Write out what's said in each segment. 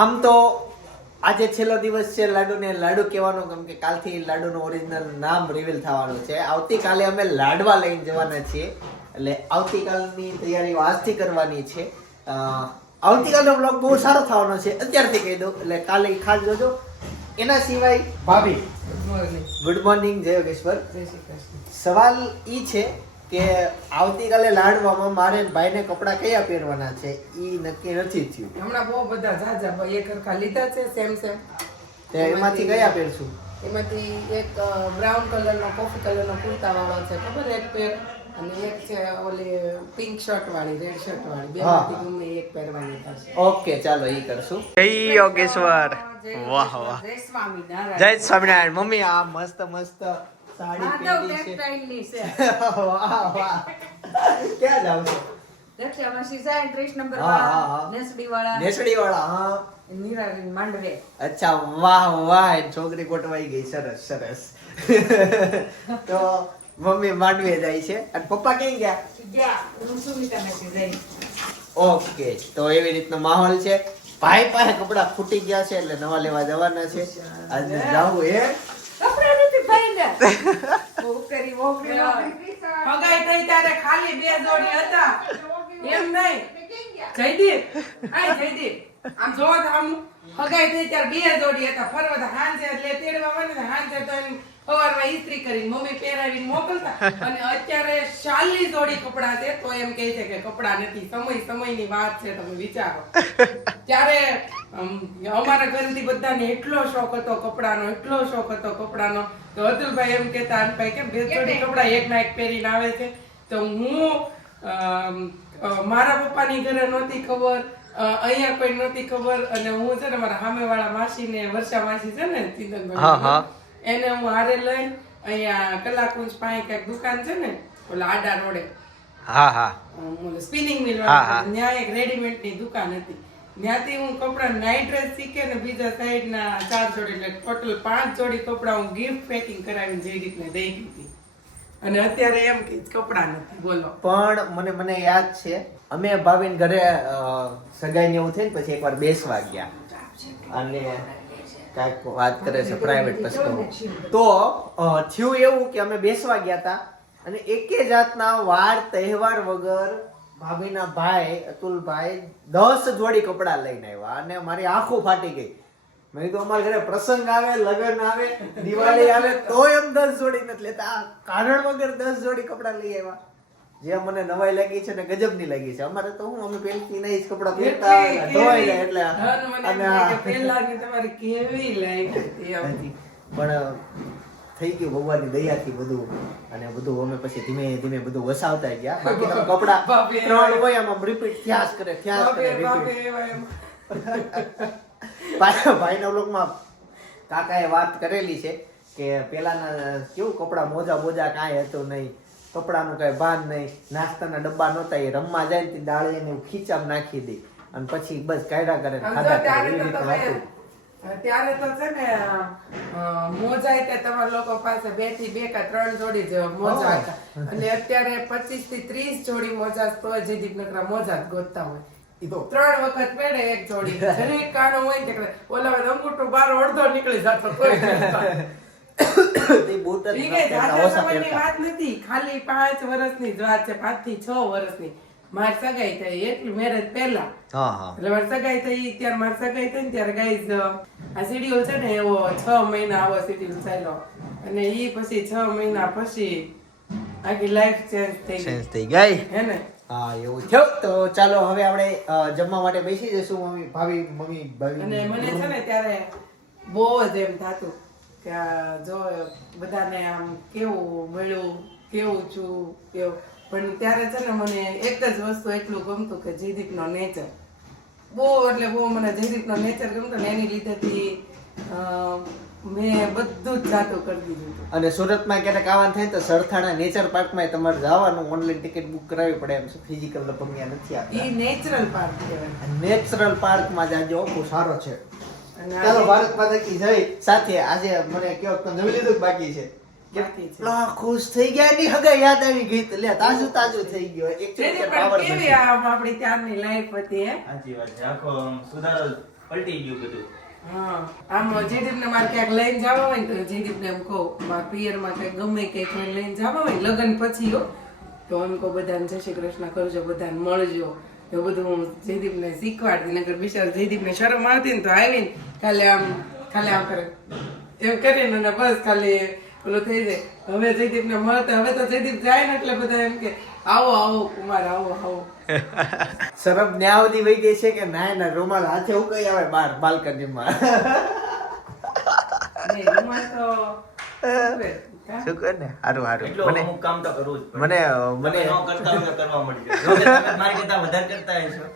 આમ તો આજે છેલ્લો દિવસ છે લાડુને લાડુ કહેવાનો, કેમ કે કાલથી લાડુનું ઓરિજિનલ નામ રિવીલ થવાનું છે. આવતીકાલે અમે લાડવા લઈને જવાના છીએ, એટલે આવતીકાલની તૈયારીઓ આજથી કરવાની છે. આવતીકાલનો બ્લોગ બહુ સારો થવાનો છે, અત્યારથી કહી દઉં, એટલે કાલે ખાસ જોજો. એના સિવાય ભાભી ગુડ મોર્નિંગ, જય યોગેશ્વર. સવાલ ઈ છે કે આવતીકાલે લાડવામાં મારે ભાઈને કપડાં કયા પહેરવાના છે ઈ નક્કી નથી થયું. હમણાં બહુ બધા જાજા ભાઈ એક હરખા લીધા છે સેમ તે એમાંથી કયા પહેરશું? એમાંથી એક બ્રાઉન કલરનો કોફી કલરનો કુર્તા વાળો છે, ખબર એક પેર, અને એક છે ઓલી પિંક શર્ટ વાળી, રેડ શર્ટ વાળી, બે માંથી ગમે એક પહેરવાની થશે. ઓકે, ચાલો ઈ કરશું. જય યોગેશ્વર. વાહ વાહ, જય સ્વામિનારાયણ. જય સ્વામિનારાયણ. મમ્મી આ મસ્ત મસ્ત સાડી આ તો પહેરી બેક છે. સ્ટાઇલની છે. વાહ વાહ, ક્યાં જાવ છો? દક્ષાવાસી સાઈડ 30 નંબર હા, હા, વાળા, હા. નેસડી વાળા, નેસડી વાળા. હા, નીરારી માંડવે. અચ્છા, વાહ વાહ, છોકરી ગોઠવાઈ ગઈ. સરસ સરસ. તો મમ્મી માંડવે જાય છે અને પપ્પા ક્યાં ગયા? ગયા હું સુમિતામાંથી જઈ. ઓકે, તો એવી રીતનો માહોલ છે. ભાઈ પાસે કપડા ખૂટી ગયા છે એટલે નવા લેવા જવાના છે. આજે જાવું હે. કપડા નથી ભાઈને. ઓકરી ઓકરી હગાઈ થઈ ત્યારે ખાલી 2 જોડી હતા. એમ નહીં. જયદીપ, આય જયદીપ. આમ જો તો આમ હગાઈ થઈ ત્યારે 2 જોડી હતા. ફરવા તો હાંજે એટલે તેડવા મને ને હાંજે તો એમ સવારમાં ઇસ્ત્રી કરીને મમ્મી પહેરાવીને મોકલતા, અને અત્યારે 40 જોડી કપડા છે તો એમ કહે છે કે કપડા નથી. સમયની વાત છે, તમે વિચારો. ત્યારે અમારા ઘરેથી બધાને એટલો શોખ હતો કપડાનો, એટલો શોખ હતો કપડાનો. તો અતુલભાઈ એમ કહેતા, ભાઈ કેમ 2 જોડી કપડા એકના એક પહેરીને આવે છે. તો હું મારા પપ્પાની ઘરે નહોતી ખબર, અહીંયા કોઈ નહોતી ખબર, અને હું છે ને મારા સામેવાળા માસીને, વર્ષા માસી છે ને ચિંતનભાઈ, એને હું હારે લઈને અહીંયા કલાકુંજ પાસે ક્યાંક દુકાન છે ને ઓલા આડા રોડે, હા હા, સ્પિનિંગ મિલ વાળા, ત્યાં એક રેડીમેડ ની દુકાન હતી. ત્યાંથી હું કપડા નાઇટ ડ્રેસ શીખે ને બીજા સાઈડ ના 4 જોડી, એટલે ટોટલ 5 જોડી કપડા હું ગિફ્ટ પેકિંગ કરાવીને જઈ રીતને દઈ દીધી. અને અત્યારે એમ કે કપડા નથી. બોલો. પણ મને યાદ છે, અમે ભાભીને ઘરે સગાઈ ને એવું થઈને પછી એકવાર બેસવા ગયા, અને કાંઈક વાત કરે છે પ્રાઇવેટ. પછી તો થયું એવું કે અમે બેસવા ગયા હતા, અને એકે જાતના વાર તહેવાર વગર ભાભીના ભાઈ અતુલભાઈ 10 જોડી કપડા લઈને આવ્યા, અને મારી આંખો ફાટી ગઈ. મેં કીધું અમારા ઘરે પ્રસંગ આવે, લગ્ન આવે, દિવાળી આવે તો એમ 10 જોડી નથી લેતા, કારણ વગર 10 જોડી કપડા લઈ આવ્યા. જે મને નવાઈ લાગી છે ને ગજબની લાગી છે. અમારે તો હું અમે પહેલથી નહીં જ કપડા પહેરતા, ધોઈ જાય એટલે. અને પહેલાની તમારી કેવી લાઈફ હતી. પણ થઈ ગયું ભગવાનની દયાથી બધું, અને બધું અમે પછી ધીમે ધીમે બધું વસાવતા ગયા. બાકી તો કપડા 3 હોય આમાં રિપીટ થયા જ કરે, ભાઈના વ્લોગમાં કાકાએ વાત કરેલી છે કે પેલાના કેવું કપડા મોજા બોજા કાંઈ હતું નહીં, કપડાનું કાંઈ ભાન નહીં, નાસ્તાના ડબ્બા નહોતા, એ રમવા જાય ને દાળીને ખીચામાં નાખી દે અને પછી બસ કાઢ્યા કરે ખાધા કરે, એવી રીતનું હતું. ત્યારે તો છે ને મોજા તે તમારા લોકો પાસે 2 થી 2 કે 3 જોડી જ મોજા હતા, અને અત્યારે 25 થી 30 જોડી મોજા તો જયદીપ નકરા મોજા જ ગોતતા હોય. 3 વખત પહેરે એક જોડી, જરીક કાણો હોય ને ઓલા અંગૂઠો બાર અડધો નીકળી જતો. વાત નથી, ખાલી 5 વર્ષની જ વાત છે, 5 થી 6 વર્ષની. મારી સગાઈ થઈ એટલી મેરેજ પહેલા, એટલે મારી સગાઈ થઈ ત્યારે, મારી સગાઈ થઈ ને ત્યારે ગાઈઝ આ શેડ્યુલ છે ને એવો 6 મહિના આવો શેડ્યુલ ચાલ્યો, અને ઈ પછી 6 મહિના પછી આખી લાઈફ ચેન્જ થઈ ગઈ હે ને. હા, એવું થયું. તો ચાલો હવે આપણે જમવા માટે બેસી જઈશું. મમ્મી ભાભી. અને મને છે ને ત્યારે બહુ જ એમ થાતું કે જો બધાને આમ કેવું મળ્યું, કેવું છું, કેવું. પણ ત્યારે છે ને મને એક જ વસ્તુ એટલું ગમતું કે જયદીપનો નેચર બહુ, એટલે બહુ મને જયદીપનો નેચર ગમતો ને એની લીધેથી મેં બધું જ જાતું કરી દીધું. અને સુરતમાં ક્યારેક આવવાનું થાય તો સરથાણા નેચર પાર્કમાં તમારે જવાનું, ઓનલાઈન ટિકિટ બુક કરાવવી પડે એમ છે, ફિઝિકલ લગભગ નથી આપતા. ઈ નેચરલ પાર્ક કહેવાય. નેચરલ પાર્કમાં જાજો, બહુ સારો છે. ચાલો, ભારત માતા કી જય. સાથે આજે મને કયો તો નવી લીધું બાકી છે. ખુશ થઈ ગયા ની હગાઈ યાદ આવી ગઈ, લે તાજું થઈ ગયો. કેવી આપણી ત્યારની લાઈફ હતી હે. સાચી વાત છે. આખો સુધારો પલટી ગયું બધું. હા આમ જયદીપને મારે ક્યાંક લઈને જવા હોય ને તો જયદીપને એમ કહું મારા પિયરમાં કંઈક ગમે કંઈક લઈને જવા હોય લગ્ન પછી હો તો એમ કહું બધાને જય શ્રી કૃષ્ણ કરજો બધાને મળજો એવું બધું હું જયદીપને શીખવાડતી નકર બિચાર જયદીપને શરમ આવતી ને તો આવીને ખાલી આમ કરે એમ કરીને અને બસ ખાલી પેલું થઈ જાય હવે જયદીપને મળતા હવે તો જયદીપ જાય ને એટલે બધા એમ કે આવો કુમાર આવો શરમ ન્યા સુધી વહી ગઈ છે કે ના રૂમાલ હાથે હું કઈ આવે બહાર બાલ્કનીમાં નહીં, રૂમાલ તો શું કર ને હારું એટલું મને અમુક કામ તો કરવું જ પડે. મને તમે ન કરતા હોય તો કરવા મળી જાય. જો કે તમે મારી કરતા વધારે કરતા હશો.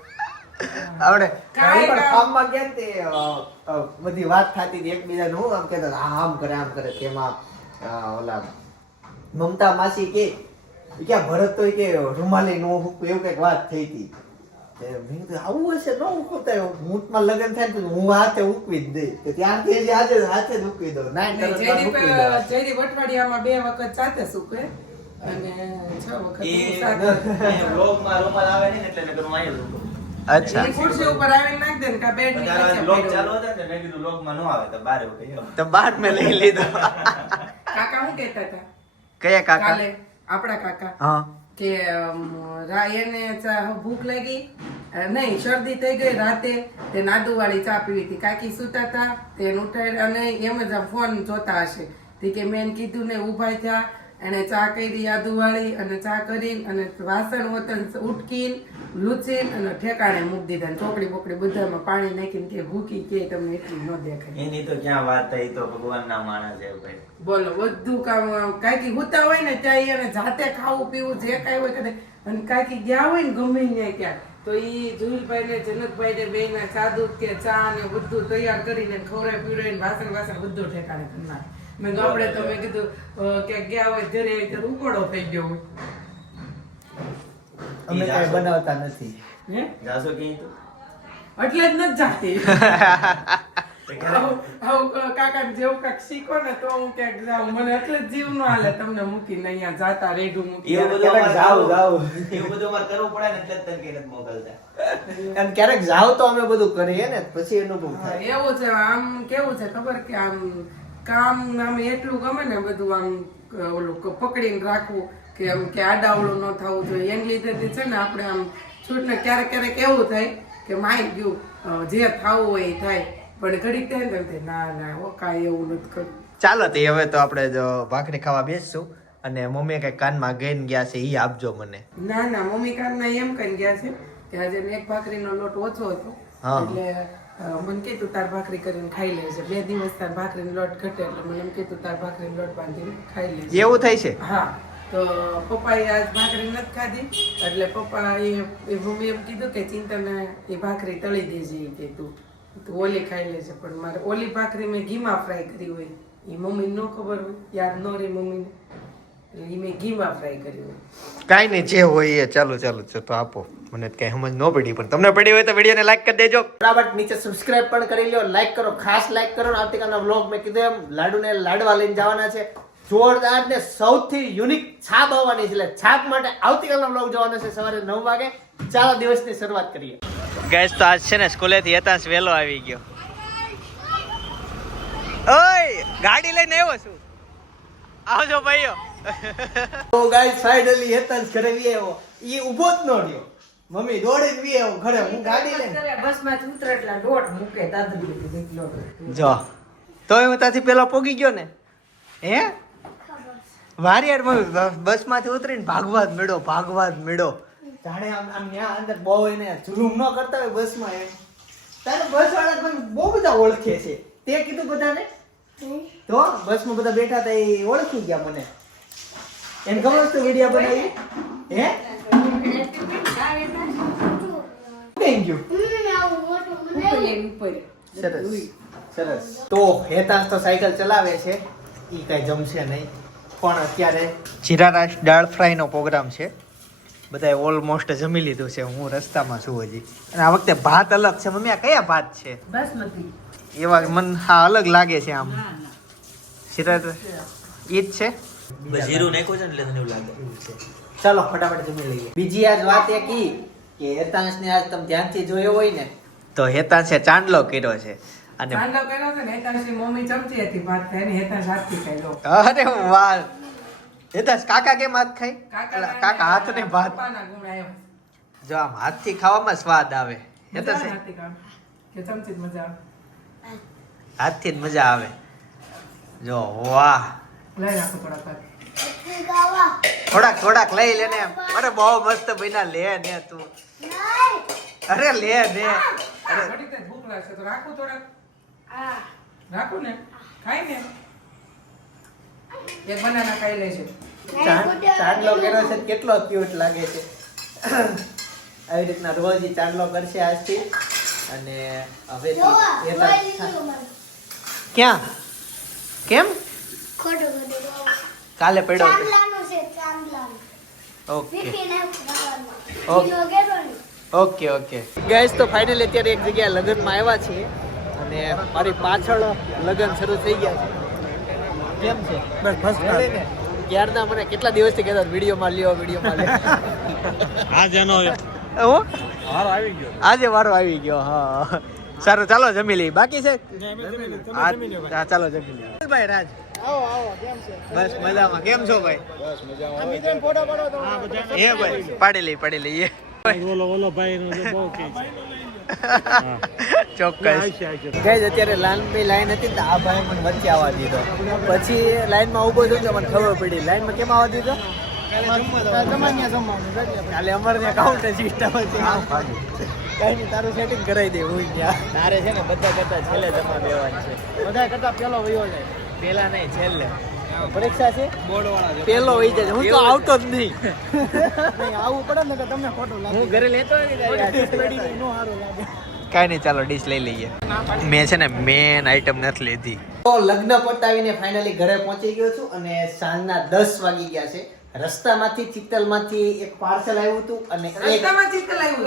આપણે કાંઈ પણ કામ. કામમાં ગયા ને તે બધી વાત થતી હતી એકબીજાને હું આમ કહેતા હતા, આમ કરે તેમાં ઓલા મમતા માસી કે ભરત તો કે રૂમાલી નો હૂકવું એવું કઈક વાત થઈ હતી મેં કીધું આવું હશે ન હૂકવતા ઊંટમાં લગ્ન થાય ને તો હું હાથે હૂકવી જ દઈ તો ત્યારથી હજી આજે હાથે જ હૂકવી દઉં ના જયદીપ અઠવાડિયામાં 2 વખત સાથે સૂકે અને 6 વખત એ હું સાથે. એ વ્લોગમાં રૂમાલ આવે ને એટલે નકર હું અહીંયા જ ઊભો. અચ્છા એ ખુરશી ઉપર આવીને નાખ દે ને કાં બેડ ની ત્યારે નીચે વ્લોગ પડ્યો. ચાલુ હતા ને મેં કીધું વ્લોગમાં ન આવે તો બારે ઉભી રહો. તો બાર મેં લઈ લીધો કાકા શું કહેતા હતા કયા કાકા કાલે આપણા કાકા હા કે એને ભૂખ લાગી નહીં શરદી થઈ ગઈ રાતે તે નાદુવાળી ચા પીવી હતી કાકી સુતા હતા તેને ઉઠાડી અને એમ જ ફોન જોતા હશે તે કે મેં કીધું ને ઊભા થયા એને ચા કરી આદુવાળી અને ચા કરીને અને વાસણ વતન ઉટકીને લૂછીને અને ઠેકાણે મૂકી દીધા ચોકડી બોકડી બધામાં પાણી નાખીને કે ભૂકી કે તમને એટલી ન દેખાય એની તો ક્યાં વાત થઈ તો ભગવાનના માણસ છે ભાઈ. બોલો બધું કામ કાકી હુતા હોય ને ત્યાં એને જાતે ખાવું પીવું જે કાંઈ હોય કરે અને કાકી ગયા હોય ને ગમે ને ક્યાં તો ઈ જુલભાઈ ને જનકભાઈ ને બે ના ચા દૂધ કે ચા ને બધું તૈયાર કરીને ખવડાવી પીવડાવીને વાસણ બધું ઠેકાણે કરી નાખે મેં કીધું આપણે તો મેં કીધું કે ગયા હોય ઘરે ત્યારે ઉકોડો થઈ ગયો હોય અમે કઈ બનાવતા નથી હે જાશો ક્યાંય તો? એટલે જ નથી જાતી તો ક્યારે? આવું કાકા જેવું કાંઈક શીખો ને તો હું ક્યાંક જાઉં મને એટલે જ જીવ ન હાલે તમને મૂકીને અહીંયા જાતા રેઢું મૂકી એવું બધું અમારે જાવ. એવું બધું અમારે કરવું પડે ને એટલે જ તને કઈ નથી મોકલતા. અને ક્યારેક જાવ તો અમે બધું કરીએ ને પછી અનુભવ હા, થાય એવું છે આમ કેવું છે ખબર કે આમ કામ આમ એટલું ગમે ને બધું આમ ઓલું પકડીને રાખવું કે આમ કે આડાવડું ન થવું જોઈએ એની લીધે છે ને આપણે આમ છૂટને ક્યારેક એવું થાય કે માઈ ગયું જે થવું હોય એ થાય પણ ઘડીક થાય ને તો ના હો કાંઈ એવું નથી કરવું ચાલો તે હવે તો આપણે જો ભાખરી ખાવા બેસશું અને મમ્મી કઈ કાનમાં ગઈને ગયા છે ઈ આપજો મને ના મમ્મી કારના એમ કરી ગયા છે કે આજે એક ભાખરીનો લોટ ઓછો હતો હા. એટલે મને કીધું તાર ભાખરી કરીને ખાઈ લેજે 2 દિવસ તાર ભાખરીનો લોટ ઘટે એટલે મને એમ કીધું તાર ભાખરીનો લોટ બાંધીને ખાઈ લેજે એવું થાય છે હા તો પપ્પાએ આજ ભાખરી નથી ખાધી એટલે પપ્પા એ મમ્મી એમ કીધું કે ચિંતને એ ભાખરી તળી દેજે કે તું ઓલી ખાઈ લેજે પણ મારે ઓલી ભાખરી મેં ઘીમાં ફ્રાય કરી હોય એ મમ્મીને ન ખબર હોય યાદ ન રહી મમ્મીને એટલે એ મેં ઘીમાં ફ્રાય કરી હોય કાઈ નહીં જે હોય એ ચાલો તો આપો મને કઈ સમજ ન પડી પણ તમને પડી હોય તો વિડીયોને લાઈક કરી દેજો બરાબર નીચે સબસ્ક્રાઇબ પણ કરી લ્યો લાઈક કરો ખાસ લાઈક કરો આવતીકાલના વ્લોગ મેં કીધું એમ લાડુને લાડવા લઈને જવાના છે જોરદાર ને સૌથી યુનિક છાપ આવવાની છે એટલે છાપ માટે આવતીકાલનો વ્લોગ જોવાનો છે સવારે 9 વાગે ચાલો દિવસની શરૂઆત કરીએ ગાઈસ તો આજ છે ને સ્કૂલેથી યતાંશ વહેલો આવી ગયો ઓય ગાડી લઈને આવ્યો છું આવજો ભાઈઓ તો ગાઈસ ફાઇનલી યતાંશ ઘરે વી આવ્યો ઈ ઊભો જ ન રહ્યો મમ્મી દોડીને વી આવ્યો ઘરે હું ગાડી લઈને બસમાંથી ઉતરે એટલે દોઢ મૂકે દાદરી જેટલો જો તોય હું ત્યાંથી પેલા પોગી ગયો ને હે વારિયાર બસ માંથી ઉતરીને ભાગવા જ મેળો જાણે આમ ન્યા અંદર બહુ એને જુલુમ ન કરતા હોય બસમાં એમ તારે બસ વાળા પણ બહુ બધા ઓળખે છે તે કીધું બધાને તો બસમાં બધા બેઠા હતા એ ઓળખી ગયા મને એને ખબર છે વિડીયો બનાવી હે થેન્ક યુ સરસ તો હેતાંશ તો સાયકલ ચલાવે છે ઈ કઈ જમશે નહીં પણ અત્યારે જીરા રાઈસ દાળ ફ્રાય નો પ્રોગ્રામ છે બધાએ ઓલમોસ્ટ જમી લીધું છે હું રસ્તામાં છું હજી અને આ વખતે ભાત અલગ છે મમ્મી આ કયા ભાત છે બાસમતી એવા મન હા અલગ લાગે છે આમ જીરા ઈ જ છે બસ જીરું નાખ્યું છે ને એટલે તને એવું લાગે. ચાલો ફટાફટ જમી લઈએ બીજી આજ વાત એ કી કે હેતાંશ ને આજ તમે ધ્યાનથી જોયો હોય ને તો હેતાંશે ચાંદલો કર્યો છે અને ચાંદલો કર્યો છે ને હેતાંશની મમ્મી ચમચી હતી ભાત ખાય ને હેતાંશ હાથથી ખાઈ લો. અરે વાહ હેતાંશ કાકા કેમ હાથ ખાય કાકા હાથ ને ભાત પપ્પાના ગુણ આવ્યા. જો આમ હાથથી ખાવામાં સ્વાદ આવે મજા હેતાંશે આવે હાથથી ખાવા? કે ચમચી જ મજા આવે? હાથથી જ મજા આવે જો વાહ લઈ રાખો થોડા ભાત. થોડાક લઈ લે ને અરે બહુ મસ્ત બન્યા લે ને તું અરે લે ને અરે ઘડીક જ ભૂખ લાગશે તો રાખું થોડાક? રાખું ને? ખાય ને? એક બનાના ખાઈ લેશે. ચાંદલો કર્યો છે કેટલો ક્યુટ લાગે છે આવી રીતના રોજ ઈ ચાંદલો કરશે આજથી અને હવે ક્યાં કેમ કાલે પડ્યો ઓકે ઓકે ઓકે ગાઈસ તો ફાઇનલી અત્યારે એક જગ્યાએ લગ્નમાં આવ્યા છીએ અને મારી પાછળ લગ્ન શરૂ થઈ ગયા છે કેમ છે બસ ફર્સ્ટ ક્લાસ ક્યારના મને કેટલા દિવસથી કહેતા વિડીયોમાં લ્યો આજે નો આજે વારો આવી ગયો હા સારું ચાલો જમી લઈએ બાકી છે હા ચાલો જમી લઈએ ભાઈ રાજ બસ મજામાં કેમ છો ભાઈ એ ભાઈ પાડી લઈએ ઓલો ભાઈ નો બહુ કે ચોક્કસ ગાઈસ અત્યારે લાંબી લાઈન હતી ને આ ભાઈ મને વચ્ચે આવવા દીધો પછી લાઈનમાં ઊભો થયો તો મને ખબર પડી લાઈનમાં કેમ આવવા દીધો કાલે અમારે ત્યાં કાઉન્ટર સિસ્ટમ હતી કઈ નહીં તારું સેટિંગ કરાવી દે હું ત્યાં તારે છે ને બધા કરતા છેલ્લે જમા દેવાનું છે બધા કરતા પેલો વયો જાય પેલા નહીં છેલ્લે પરીક્ષા છે બોર્ડ વાળા પેલો વહી જાય હું તો આવતો જ નહીં આવું પડે ને કે તમને ખોટું લાગે હું ઘરે લેતો કાંઈ નહીં ચાલો ડીશ લઈ લઈએ મેં છે ને મેન આઈટમ નથી લીધી તો લગ્ન પતાવીને ફાઇનલી ઘરે પહોંચી ગયો છું અને સાંજના 10 વાગી ગયા છે રસ્તામાંથી ચિત્તલમાંથી એક પાર્સલ આવ્યું હતું અને રસ્તામાંથી ચિત્તલ આવ્યું.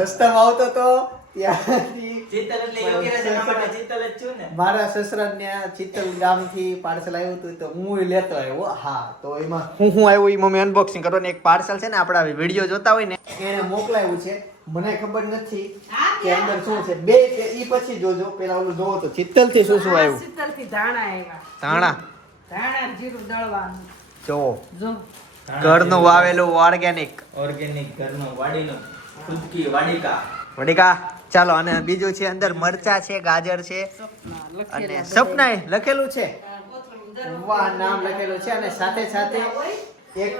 રસ્તામાં આવતો તો ત્યાંથી ચિત્તલ એટલે યોગ્ય રહે એના માટે ચિત્તલ જ છું ને મારા સસરાને ચિત્તલ ગામથી પાર્સલ આવ્યું હતું તો હું લેતો આવ્યો હા તો એમાં હું આવ્યું એ મમ્મી અનબોક્સિંગ કરો ને એક પાર્સલ છે ને આપણા વિડીયો જોતા હોય ને એને મોકલાયું છે મને ખબર નથી કે અંદર શું છે બે ઈ પછી જોજો પેલા ઓલું જોવો તો ચિત્તલ થી શું આવ્યું ચિત્તલથી ધાણા આવ્યા. ધાણા જીરું દળવાનું. જો જો ઘરનું વાવેલું ઓર્ગેનિક ઘરનું વાડીનું ખુદકી વાડીકા વડીકા ચાલો અને બીજું છે અંદર મરચા છે ગાજર છે અને સપના લખેલું છે વાહ નામ લખેલું છે અને સાથે સાથે એક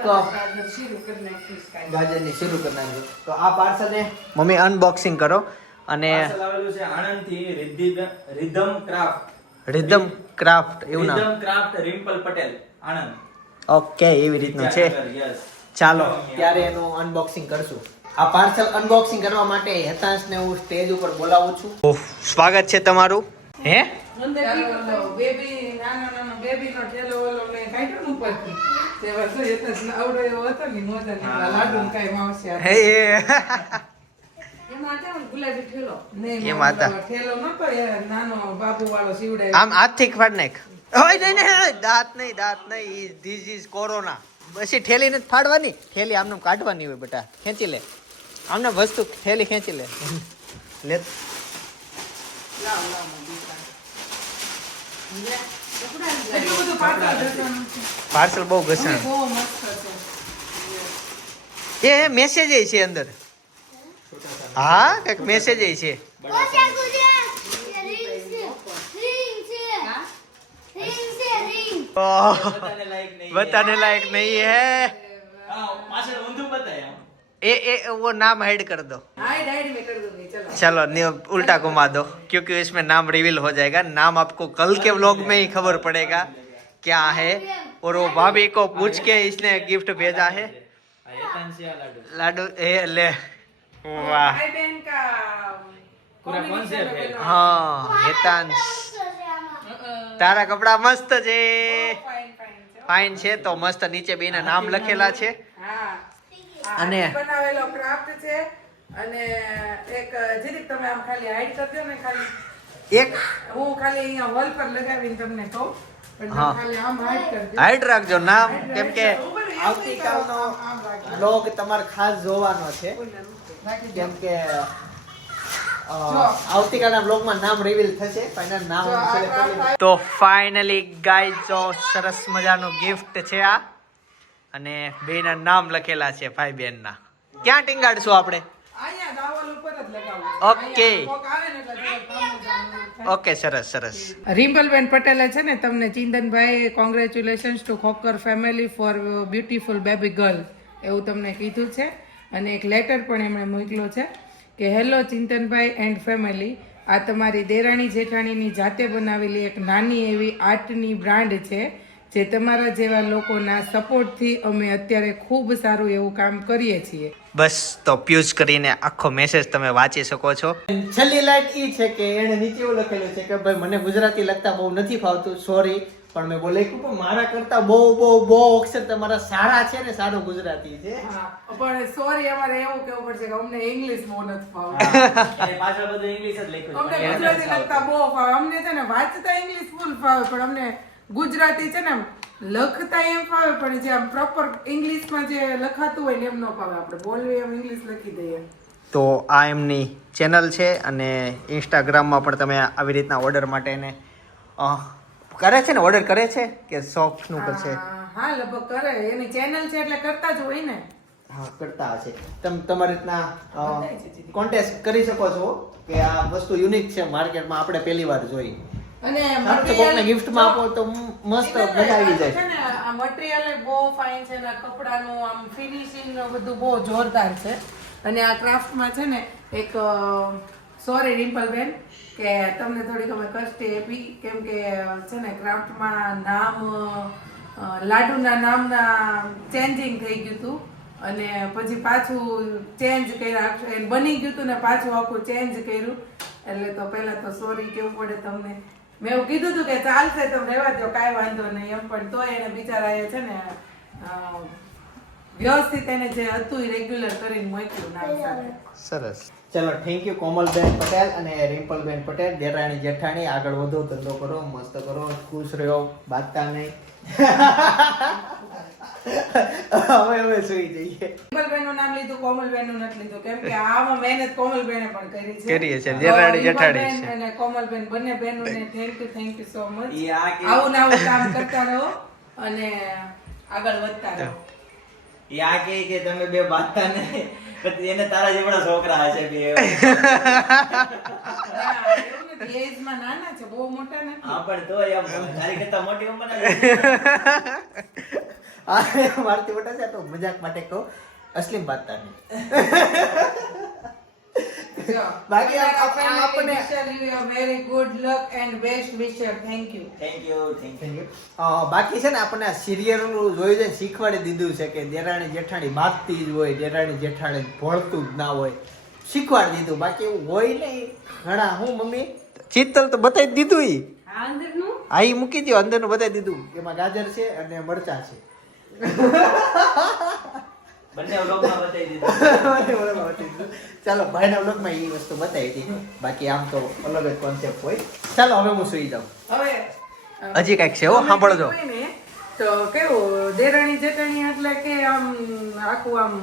ગાજરની શરૂ કરી નાખ્યું તો આ પાર્સલ ને મમ્મી અનબોક્સિંગ કરો અને પાર્સલ આવેલું છે આણંદ થી રિધમ ક્રાફ્ટ એવું નામ rhythm craft Rimple Patel Anand okay એવી રીતનું છે યસ ચાલો ત્યારે એનું અનબોક્સિંગ કરશું આ પાર્સલ અનબોક્સિંગ કરવા માટે હેતાંશને હું સ્ટેજ ઉપર બોલાવું છું સ્વાગત છે તમારું હે બેબી નાનો બેબીનો ઠેલો ઓલો મેં કાઢ્યો ને ઉપરથી તે વર્ષે હેતાંશ આવડો એવો હતો ને મોજા નીકળ્યા લાડુ ને કાંઈ માવશે હે એમાં હતા ને ગુલાબી ઠેલો નહીં એમાં હતા. ઠેલો નતો એ નાનો બાબુ વાળો સીવડાવ્યો. આમ હાથથી ફાડ નાખ ઓય નહીં દાંત નહીં ધીસ ઇઝ કોરોના પછી ઠેલી નથી ફાડવાની ઠેલી આમને કાઢવાની હોય બેટા ખેંચી લે આમને વસ્તુ ઠેલી ખેંચી લે લે એટલું બધું પાછળ જવાનું છે. પાર્સલ બહુ ઘસણ બહુ મસ્ત છે. એ મેસેજ છે અંદર હા કઈક મેસેજ છે बताने लायक नहीं है પાછળ ઊંધું બતાય ए वो नाम हाइड कर दो हाइड हाइड में कर दूंगी चलो. चलो उल्टा घुमा दो क्योंकि इसमें नाम रिवील हो जाएगा नाम आपको कल के व्लॉग में ही खबर पड़ेगा क्या है और वो भाभी को पूछ के इसने गिफ्ट भेजा है लाडू ए ले वाह भाई बहन का पूरा concept है. हाँ हेतांश તારા કપડા મસ્ત છે फाइन फाइन છે. ફાઇન છે તો મસ્ત નીચે બેના નામ લખેલા છે હા અને અને બનાવેલો ક્રાફ્ટ છે અને એક જીરીક તમે આમ ખાલી હાઈડ કરી દો ને ખાલી એક હું ખાલી અહીંયા વોલ પર લગાવીને તમને કહું પણ હા. ખાલી આમ હાઈટ કરજો. હાઈટ રાખજો નામ, કેમ કે ઉપર એમ આવતીકાલનો આમ રાખજો. બ્લોગ તમારે ખાસ જોવાનો છે, રાખી દો. કેમ કે જો. આવતીકાલના બ્લોગમાં નામ રિવીલ થશે. ફાઇનલ નામ જો આ select કરી craft તો ફાઇનલી ગાઈઝ જો સરસ મજાનું ગિફ્ટ છે આ, અને બેના નામ લખેલા છે ભાઈ બેનના. ક્યાં ટીંગાડશું આપણે? અહીંયા દાવલ ઉપર જ લગાવો. ઓકે. અહીંયા કોક આવે ને એટલે જરાક કામ જ આમ ઓકે, સરસ સરસ. રિમ્પલબેન પટેલે છે ને તમને ચિંતનભાઈ congratulations to Khokar family for beautiful baby girl એવું તમને કીધું છે, અને એક લેટર પણ એમણે મોકલ્યો છે કે હેલો ચિંતનભાઈ એન્ડ ફેમિલી, આ તમારી દેરાણી જેઠાણીની જાતે બનાવેલી એક નાની એવી આર્ટની બ્રાન્ડ છે, જે તમારા જેવા લોકોના સપોર્ટથી અમે અત્યારે ખૂબ સારું એવું કામ કરીએ છીએ. બસ તો પ્યુઝ કરીને આખો મેસેજ તમે વાંચી શકો છો. છેલ્લી લાઈન ઈ છે કે એને નીચે એવું લખેલું છે કે ભાઈ મને ગુજરાતી લખતા બહુ નથી ફાવતું, સોરી, પણ મેં બોલે કે મારા કરતા બહુ અક્ષર તમારા સારા છે ને, સારું ગુજરાતી છે. પણ સોરી, અમારે એવું કેવું પડશે કે અમને ઇંગ્લિશ બહુ નથી ફાવતું. એને પાછળ બધું ઇંગ્લિશ જ લખ્યું અમને છે. ગુજરાતી લખતા બહુ ફાવે. અમને છે ને વાંચતા ઇંગ્લિશ ફૂલ ફાવે, પણ અમને ગુજરાતી છે ને આમ લખતા એમ ફાવે, પણ જે આમ પ્રોપર ઇંગ્લિશમાં જે લખાતું હોય ને એમ ન ફાવે. આપણે બોલવી એમ ઇંગ્લિશ લખી દઈએ. તો આ એમની ચેનલ છે, અને ઇન્સ્ટાગ્રામમાં પણ તમે આવી રીતના ઓર્ડર માટે એને કરે છે ને, ઓર્ડર કરે છે કે શોખનું કરશે? હા, લગભગ કરે. એની ચેનલ છે એટલે કરતા જ હોય ને. હા, કરતા હશે. તમે તમારી રીતના કોન્ટેક્ટ કરી શકો છો કે આ વસ્તુ યુનિક છે, માર્કેટમાં આપણે પહેલી વાર જોઈ. અને સારું તો કોકને ગિફ્ટમાં આપો તો મસ્ત મજા આવી જાય. છે ને આ મટીરીયલ બહુ ફાઇન છે ને, કપડાનું આમ ફિનિશિંગ બધું બહુ જોરદાર છે. અને આ ક્રાફ્ટમાં છે ને એક સોરી રિમ્પલબેન કે તમને થોડીક અમે કષ્ટી આપી, કેમ કે છે ને ક્રાફ્ટમાં નામ લાડુના નામના ચેન્જિંગ થઈ ગયું હતું, અને પછી પાછું ચેન્જ કર્યા, બની ગયું હતું ને પાછું આખું ચેન્જ કર્યું, એટલે તો પહેલા તો સોરી કેવું પડે તમને. મેં એવું કીધું હતું કે ચાલશે તમે રહેવા દો, કાંઈ વાંધો નહીં એમ, પણ તોય એને બિચારાએ છે ને વ્યવસ્થિત એને જે હતું એ રેગ્યુલર કરીને મોકલ્યું નામ સાથે. સરસ. ચલો, થેન્ક યુ કોમલબેન પટેલ અને રિમ્પલબેન પટેલ, દેરાણી જેઠાણી. આગળ વધો, ધંધો કરો, મસ્ત કરો, ખુશ રહ્યો, બાંધતા નહીં. હવે સુઈ જઈએ. રિમ્પલબેનનું નામ લીધું, કોમલબેનનું નથી લીધું, કેમ કે આમાં મહેનત કોમલબેને પણ કરી છે. કરીએ છે, દેરાણી જેઠાણી છે. રિમ્પલબેન અને કોમલબેન બંને બહેનોને થેન્ક યુ સો મચ. ઈ આ કે- આવું ને આવું કામ કરતા રહો અને આગળ વધતા રહો. ઈ આ કે તમે બે બાંધતા નહીં, પછી એને તારા જેવડા છોકરા હશે બે. ના, એવું નથી. એજમાં નાના છે, બહુ મોટા નથી. હા, પણ તોય એમ તારી કરતા મોટી ઉંમરના મારથી મોટા છે તો મજાક માટે કહું, અસલીમ બાંધતા નહીં. જો, બાકી આપણે આપણે very good luck and best wisher. Thank you. Thank you. બાકી છે ને આપણને આ સિરિયલ જોઈ જઈને શીખવાડી દીધું છે કે દેરાણી જેઠાણી બાંધતી જ હોય, દેરાણી જેઠાણી ભોળતું જ ના હોય, શીખવાડી દીધું. બાકી એવું હોય નહીં ઘણા. હું મમ્મી ચિત્તલ તો બતાવી દીધું. ઈ આ અંદરનું હા, ઈ મૂકી દો, અંદરનું બતાવી દીધું. એમાં ગાજર છે અને મરચા છે. બંને વ્લોગમાં બતાવી દીધું. ચાલો, ભાઈના વ્લોગમાં એ વસ્તુ બતાવી હતી. બાકી આમ તો અલગ જ કોન્સેપ્ટ હોય. ચાલો, હવે હું સુઈ જાઉં. હવે હજી કઈક છે, હો સાંભળજો. હોય ને તો કેવું દેરાણી જેઠાણી એટલે કે આમ આખું આમ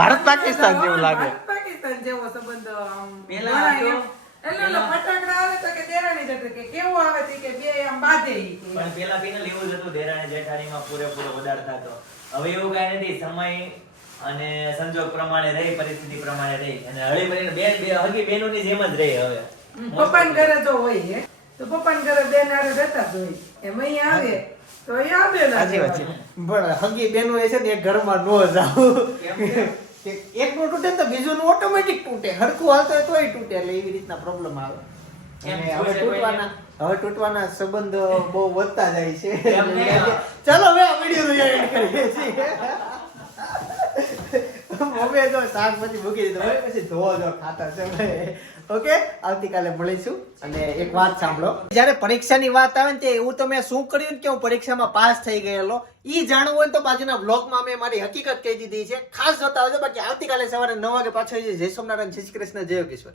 ભારત પાકિસ્તાન જેવું લાગે. ભારત પાકિસ્તાન જેવો સંબંધ આમ પેલા ગણાય એમ. તો- એટલે ફટાકડા આવે તો કે દેરાણી જેઠાણી કે કેવું આવે તે કે બે આમ બાંધે ઈ કે. પણ પેલા પેનલ એવું જ હતું, દેરાણી જેઠાણીમાં પૂરેપૂરો વધારો થતો. હવે એવું કાંઈ નથી, સમય અને સંજોગ પ્રમાણે રહી, પરિસ્થિતિ પ્રમાણે રહી, અને હળી મળીને બે હગી બહેનોની જેમ જ રહી હવે. પપ્પાને ઘરે જો હોય હે તો પપ્પાને ઘરે બેન હારે રહેતા જ હોય, એમ અહીંયા આવે તો એ આવે ના સાચી વાત છે. પણ હગી બેનો એ છે ને એક ઘરમાં નો જાવ. એક નો તૂટે તો બીજું નું ઓટોમેટિક તૂટે. હરખું હાલતો હોય તોય તૂટે, એટલે એવી રીતના પ્રોબ્લેમ આવે. અને હવે તૂટવાના સંબંધ બહુ વધતા જાય છે. એમ નહીં. ચાલો હવે આ વિડીયો એન્ડ કરીએ છીએ. મમ્મીએ તો શાકભાજી મૂકી દીધું, હવે પછી ધોવા જો ખાતા છે હવે. ઓકે, આવતીકાલે મળીશું. અને એક વાત સાંભળો, જ્યારે પરીક્ષાની વાત આવે ને તે હું તમે શું કર્યું ને કે હું પરીક્ષામાં પાસ થઈ ગયેલો, ઈ જાણવું હોય તો બાજુના બ્લોગમાં મેં મારી હકીકત કહી દીધી છે, ખાસ જોતા આવજો. બાકી આવતીકાલે સવારે 9 વાગે પાછો જય સોમનારાયણ, જય શ્રી કૃષ્ણ, જય યોગેશ્વર.